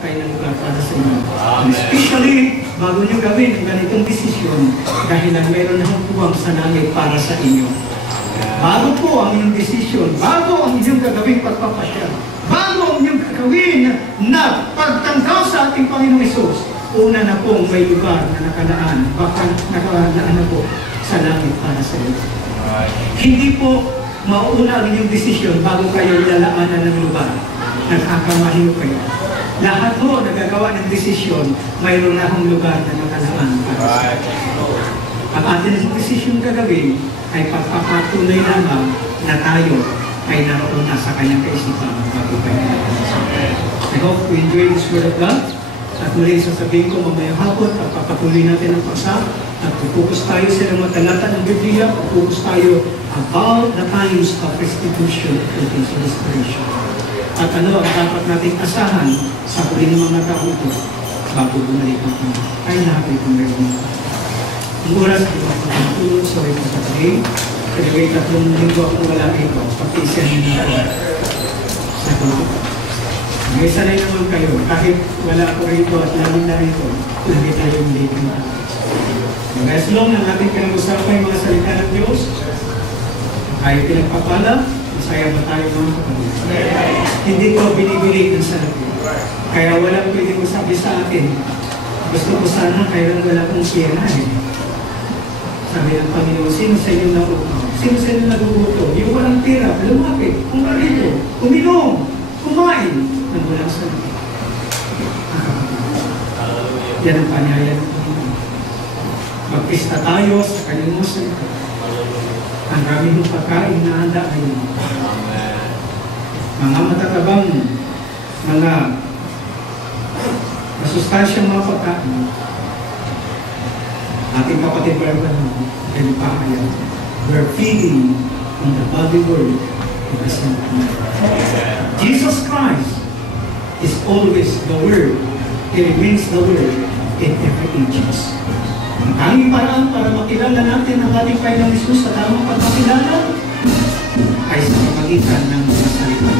tayo ng lugar para sa inyo. And especially, bago nyo gawin ang ganitong desisyon, dahil meron akong puwang sa langit para sa inyo. Bago po ang inyong desisyon, bago ang inyong gagawin pagpapasyal, bago ang inyong gagawin na pagtanggaw sa ating Panginoong Hesus, una na pong may lugar na nakalaan, baka nakalaan na po sa langit para sa inyo. Hindi po mauuna ang inyong desisyon bago kayo lalaanan ng lugar. Nagkakamali kayo. Lahat mo nagagawa ng desisyon, mayroon na akong lugar na nakalaan para sa inyo. Ang atin ng desisyon gagawin ay pagpapatunay lamang na tayo ay naroon na sa kanyang kaisipan bago kayo. I hope you enjoy this word of God. At muli sasabihin ko mamayang hapon, pagpapatuloy natin ang paksa at pupukus tayo sa mga talata ng Biblia, pupukus tayo about the times of restitution and restoration. At ano ang dapat nating asahan sa huli ng mga tao ito bago bumalik ang Panginoon. Ay natin kung meron. Ang oras ay pagpapatulog sa ito sa tayo. Kaya 3 linggo akong wala ito. Pag-isyan nyo na ako sa tulog. May sanay naman kayo. Kahit wala ako rito at lamang na rito, lagi tayong dito na. As long na natin pinag-usapan yung mga salita ng Diyos, tayo pinagpapala, masaya ba tayo mga kapatid? Hindi ko binibili ng salapi. Kaya wala pwede ko sabi sa akin, gusto ko sana kaya wala kong pera eh. Sabi ng Panginoon, sino sa inyo nagugutom? Sino sa inyo nagugutom? Yung walang tira, lumapit, kumarito, uminom, kumain, nang walang salita. Yan ang panyaya ng Panginoon. Magpista tayo sa kanyang mga salita. Ang raming pagkain na handa ngayon. Mga matatabang, mga masustansyang mga pagkain. Ating kapatid Barbara, pinipahayag, we're feeding on the body word of the Son of Man. Jesus Christ is always the Word. He remains the Word in every ages. Ang tanging paraan para makilala natin ang ating Panginoong Hesus sa tamang pagkakilala ay sa pamagitan ng mga salita.